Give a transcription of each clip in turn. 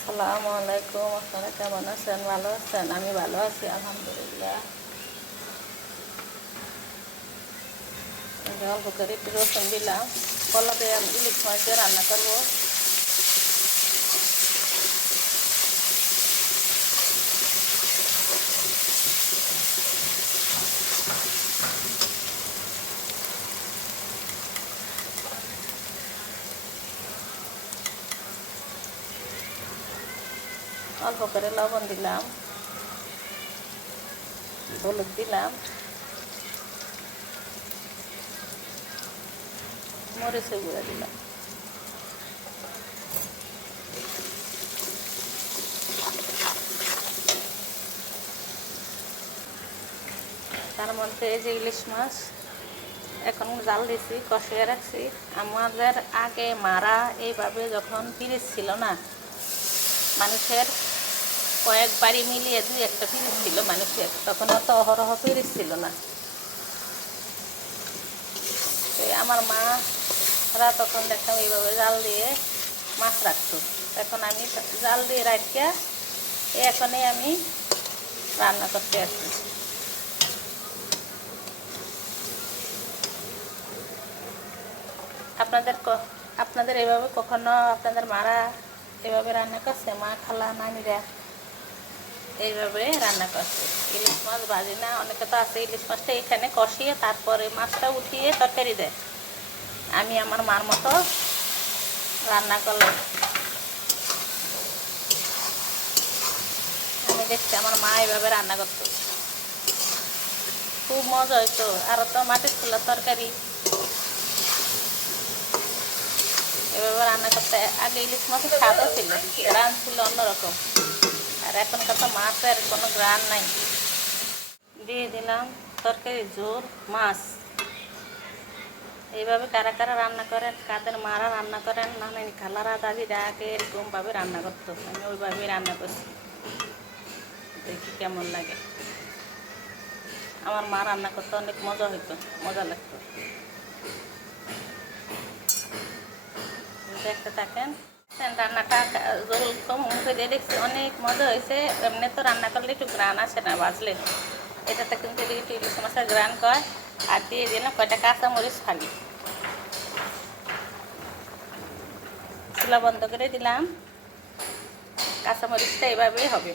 আসসালামু আলাইকুম। আপনারা কেমন আছেন? ভালো আছেন? আমি ভালো আছি আলহামদুলিল্লাহ। অল্প করে একটু রসুন দিলাম। কলা দিয়ে ইলিশ মাছ দিয়ে রান্না করবো। অল্প করে লবণ দিলাম, হলুদ দিলাম, মরিচের গুঁড়া দিলাম। তার মধ্যে এই যে ইলিশ মাছ এখন জাল দিছি, কষিয়ে রাখছি। আমাদের আগে মারা এইভাবে যখন পিরিচ ছিল না, মানুষের কয়েক বাড়ি মিলিয়ে দুই একটা পিরিচ ছিল মানুষের, তখন অত অহরহ পিরিচ ছিল না। আমার মারা তখন দেখতাম এইভাবে জাল দিয়ে মাছ রাখতো। এখন আমি জাল দিয়ে রাখিয়া এখনই আমি রান্না করতে আসি। আপনাদের এইভাবে কখনো আপনাদের মারা এভাবে রান্না করছে? মা, খালা, নানিরা এইভাবে রান্না করছে। ইলিশ মাছ ভাজি না, অনেকে তো আছে ইলিশ মাছটা এখানে কষিয়ে তারপরে মাছটা উঠিয়ে তরকারি দেয়। আমি আমার মার মতো রান্না করলাম। আমি দেখছি আমার মা এইভাবে রান্না করতো, খুব মজা হইতো। আরও তো মাটির চুলার তরকারি এভাবে রান্না করতে। আগে ইলিশ মাছের স্বাদও ছিল, গ্রান ছিল অন্যরকম। আর এখনকার তো মাছের কোনো গ্রান নাই। দিয়ে দিলাম তরকারি ঝোল মাছ। এইভাবে কারা কারা রান্না করেন, কাদের মারা রান্না করেন, নানি খালারা দাদিরা আগে এরকমভাবে রান্না করতো। আমি ওইভাবেই রান্না করছি, দেখি কেমন লাগে। আমার মা রান্না করতে অনেক মজা হইতো, মজা লাগতো। দেখতে থাকেন। রান্নাটা জল কম মুখে দিয়ে দেখছি, অনেক মজা হয়েছে। এমনি তো রান্না করলে একটু গ্রান আসে না বাজলে, এটাতে কিন্তু একটু ইলিশ মাছের গ্রান কয়। আর দিয়ে দিলাম কয়টা কাঁচামরিচ ফালি। চুলা বন্ধ করে দিলাম। কাঁচামরিচটা এভাবেই হবে।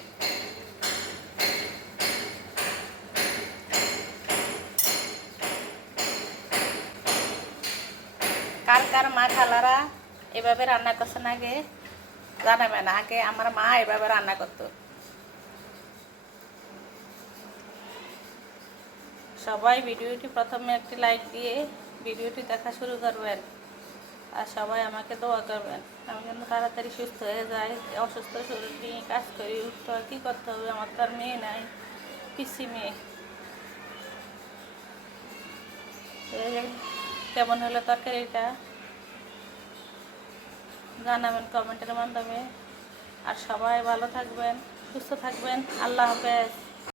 কার কার মা খালারা এভাবে রান্না করছেন আগে জানাবেন। আগে আমার মা এভাবে রান্না করতো। সবাই ভিডিওটি প্রথমে একটি লাইক দিয়ে ভিডিওটি দেখা শুরু করবেন। আর সবাই আমাকে দোয়া করবেন, আমি যেন তাড়াতাড়ি সুস্থ হয়ে যাই। অসুস্থ শরীর নিয়ে কাজ করি, উঠতে হয়, কী করতে হবে? আমার তো আর মেয়ে নাই, পিসি মেয়ে। কেমন হলো তরকারিটা জানাবেন কমেন্টের মাধ্যমে। আর সবাই ভালো থাকবেন, সুস্থ থাকবেন। আল্লাহ হাফেজ।